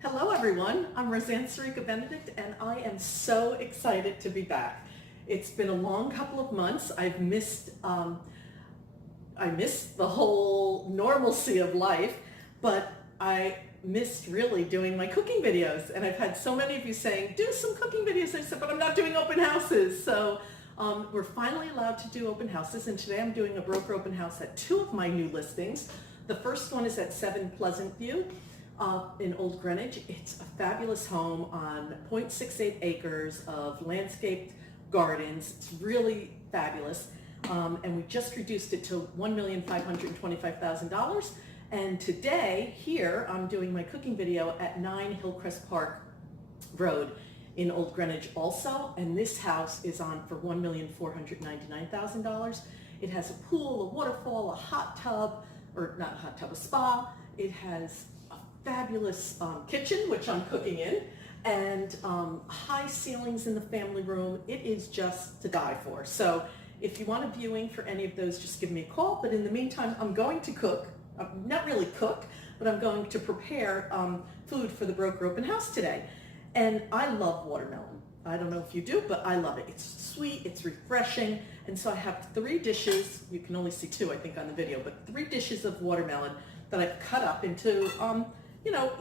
Hello everyone, I'm Roseann Benedict and I am so excited to be back. It's been a long couple of months. I missed the whole normalcy of life, but I missed really doing my cooking videos, and I've had so many of you saying, do some cooking videos. I said, but I'm not doing open houses. So we're finally allowed to do open houses, and today I'm doing a broker open house at two of my new listings. The first one is at 7 Pleasant View in Old Greenwich. It's a fabulous home on 0.68 acres of landscaped gardens. It's really fabulous. And we just reduced it to $1,525,000. And today, here, I'm doing my cooking video at 9 Hillcrest Park Road in Old Greenwich also. And this house is on for $1,499,000. It has a pool, a waterfall, a hot tub, or not a hot tub, a spa. It has a fabulous kitchen, which I'm cooking in, and high ceilings in the family room. It is just to die for. So if you want a viewing for any of those, just give me a call. But in the meantime, I'm going to cook. Not really cook, but I'm going to prepare food for the broker open house today. And I love watermelon. I don't know if you do, but I love it. It's sweet, it's refreshing. And so I have 3 dishes. You can only see 2, I think, on the video, but 3 dishes of watermelon that I've cut up into,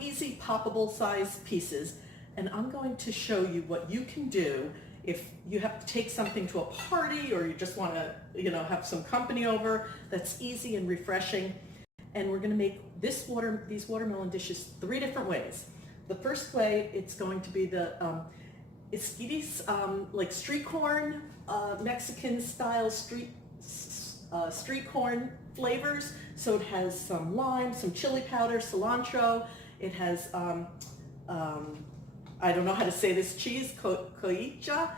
easy poppable size pieces. And I'm going to show you what you can do if you have to take something to a party, or you just want to, have some company over. That's easy and refreshing. And we're going to make these watermelon dishes 3 different ways. The first way, it's going to be the esquites, like street corn, Mexican style street corn flavors. So it has some lime, some chili powder, cilantro. It has, I don't know how to say this cheese, coicha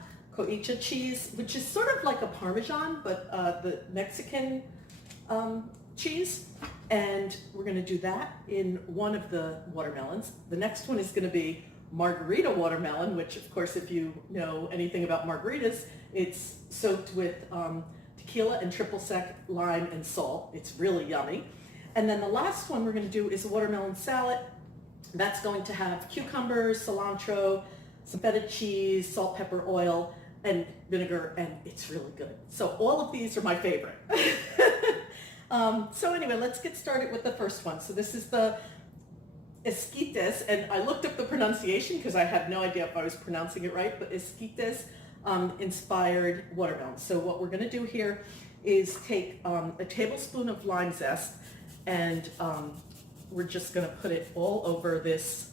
cheese, which is sort of like a Parmesan, but the Mexican cheese. And we're going to do that in one of the watermelons. The next one is going to be margarita watermelon, which, of course, if you know anything about margaritas, it's soaked with tequila and triple sec, lime, and salt. It's really yummy. And then the last one we're going to do is a watermelon salad. That's going to have cucumbers, cilantro, some feta cheese, salt, pepper, oil, and vinegar, and it's really good. So all of these are my favorite. So anyway, let's get started with the first one. So this is the esquites, and I looked up the pronunciation because I had no idea if I was pronouncing it right, but esquites inspired watermelon. So what we're going to do here is take a tablespoon of lime zest, and we're just going to put it all over this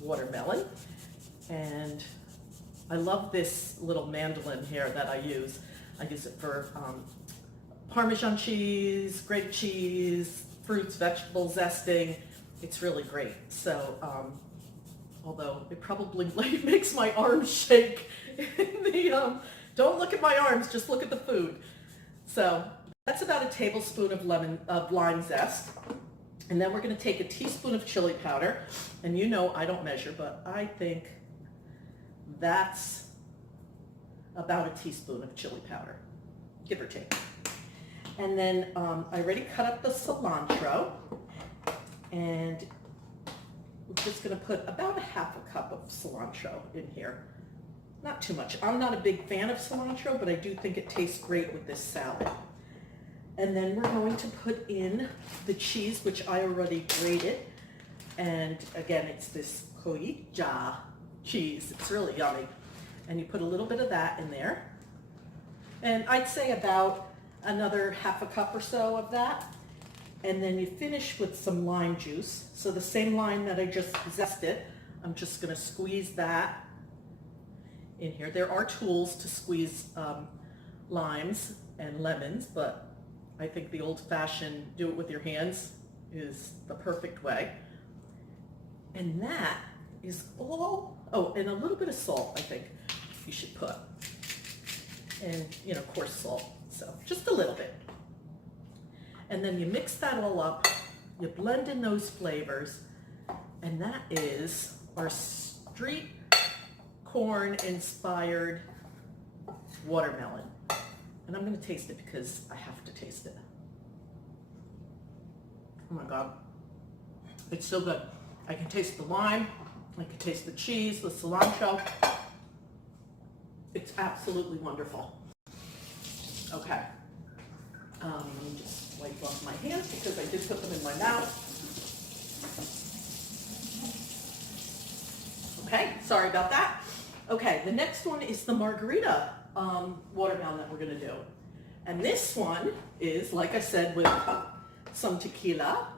watermelon. And I love this little mandolin here that I use. I use it for Parmesan cheese, grated cheese, fruits, vegetables, zesting. It's really great. So, although it probably makes my arms shake. Don't look at my arms, just look at the food. So that's about a tablespoon of lime zest. And then we're going to take a teaspoon of chili powder. And I don't measure, but I think that's about a teaspoon of chili powder, give or take. And then I already cut up the cilantro, and we're just going to put about a half a cup of cilantro in here. Not too much. I'm not a big fan of cilantro, but I do think it tastes great with this salad. And then we're going to put in the cheese, which I already grated. And again, it's this coicha cheese. It's really yummy. And you put a little bit of that in there. And I'd say about another half a cup or so of that. And then you finish with some lime juice. So the same lime that I just zested, I'm just going to squeeze that in here. There are tools to squeeze limes and lemons, but I think the old-fashioned do it with your hands is the perfect way. And that is all. Oh, and a little bit of salt, I think you should put. And, coarse salt. So just a little bit. And then you mix that all up, you blend in those flavors, and that is our street corn inspired watermelon. And I'm going to taste it because I have to taste it. Oh my God. It's so good. I can taste the lime. I can taste the cheese, the cilantro. It's absolutely wonderful. Okay. Let me just wipe off my hands because I did put them in my mouth. Okay, sorry about that. Okay, the next one is the margarita watermelon that we're gonna do. And this one is, like I said, with some tequila.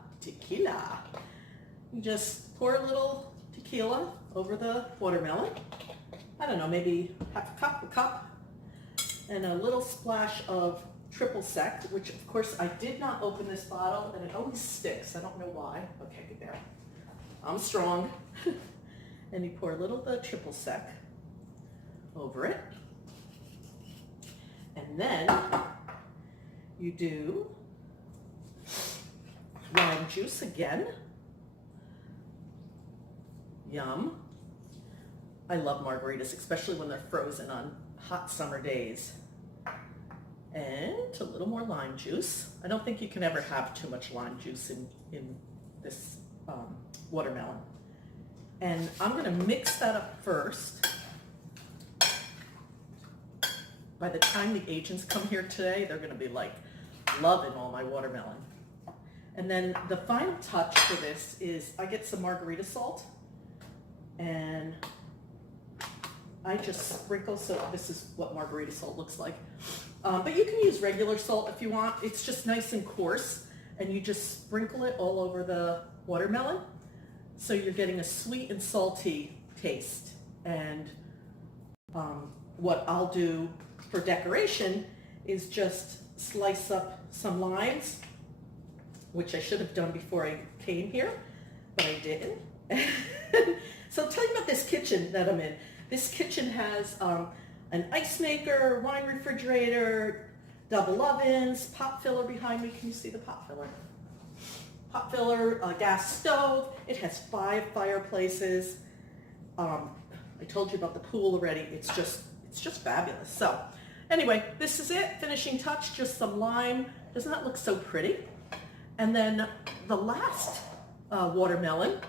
You just pour a little tequila over the watermelon. I don't know, maybe half a cup, and a little splash of triple sec, which of course I did not open this bottle, and it always sticks. I don't know why. Okay, good there. I'm strong. And you pour a little bit of triple sec over it. And then you do lime juice again. Yum. I love margaritas, especially when they're frozen on hot summer days. And a little more lime juice. I don't think you can ever have too much lime juice in this watermelon. And I'm going to mix that up first. By the time the agents come here today, they're going to be like loving all my watermelon. And then the final touch for this is I get some margarita salt, and I just sprinkle, so this is what margarita salt looks like. But you can use regular salt if you want. It's just nice and coarse, and you just sprinkle it all over the watermelon. So you're getting a sweet and salty taste. And what I'll do for decoration is just slice up some limes, which I should have done before I came here, but I didn't. So I'll tell you about this kitchen that I'm in. This kitchen has an ice maker, wine refrigerator, double ovens, pot filler behind me. Can you see the pot filler? Pot filler, a gas stove. It has 5 fireplaces. I told you about the pool already. It's just fabulous. So anyway, this is it. Finishing touch, just some lime. Doesn't that look so pretty? And then the last watermelon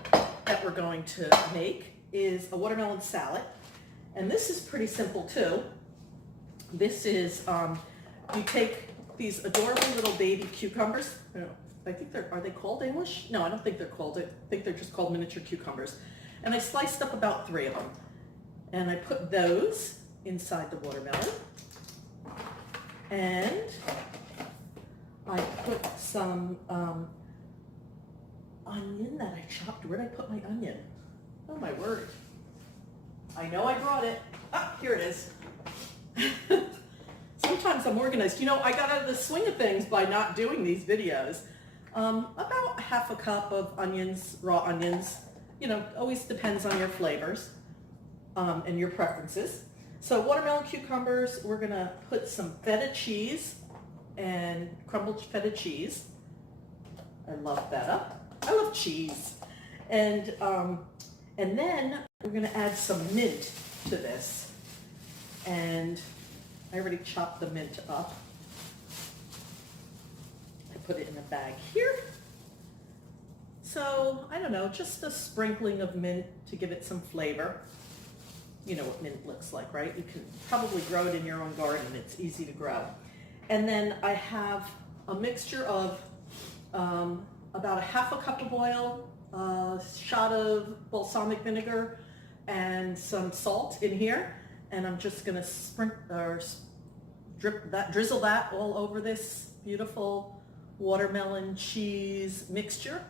that we're going to make is a watermelon salad. And this is pretty simple too. This is, you take these adorable little baby cucumbers. I think are they called English? No, I don't think they're called it. I think they're just called miniature cucumbers. And I sliced up about 3 of them. And I put those inside the watermelon. And I put some onion that I chopped. Where did I put my onion? Oh my word. I know I brought it. Ah, here it is. Sometimes I'm organized. You know, I got out of the swing of things by not doing these videos. About half a cup of onions, raw onions. You know, always depends on your flavors and your preferences. So watermelon cucumbers, we're gonna put some feta cheese and crumbled feta cheese. I love feta. I love cheese. And then we're gonna add some mint to this. And I already chopped the mint up. I put it in a bag here. So, I don't know, just a sprinkling of mint to give it some flavor. You know what mint looks like, right? You can probably grow it in your own garden. It's easy to grow. And then I have a mixture of about a half a cup of oil, a shot of balsamic vinegar, and some salt in here. And I'm just gonna drizzle that all over this beautiful watermelon cheese mixture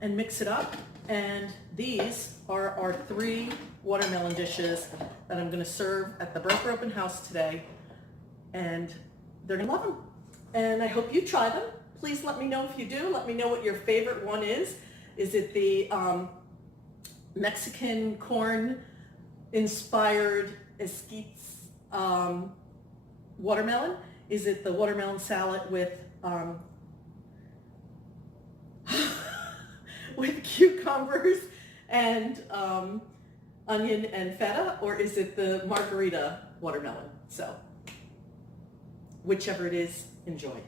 and mix it up. And these are our 3 watermelon dishes that I'm gonna serve at the Broker Open House today. And they're gonna love them. And I hope you try them. Please let me know if you do. Let me know what your favorite one is. Is it the Mexican corn inspired esquites watermelon? Is it the watermelon salad with with cucumbers and onion and feta, or is it the margarita watermelon? So whichever it is, enjoy.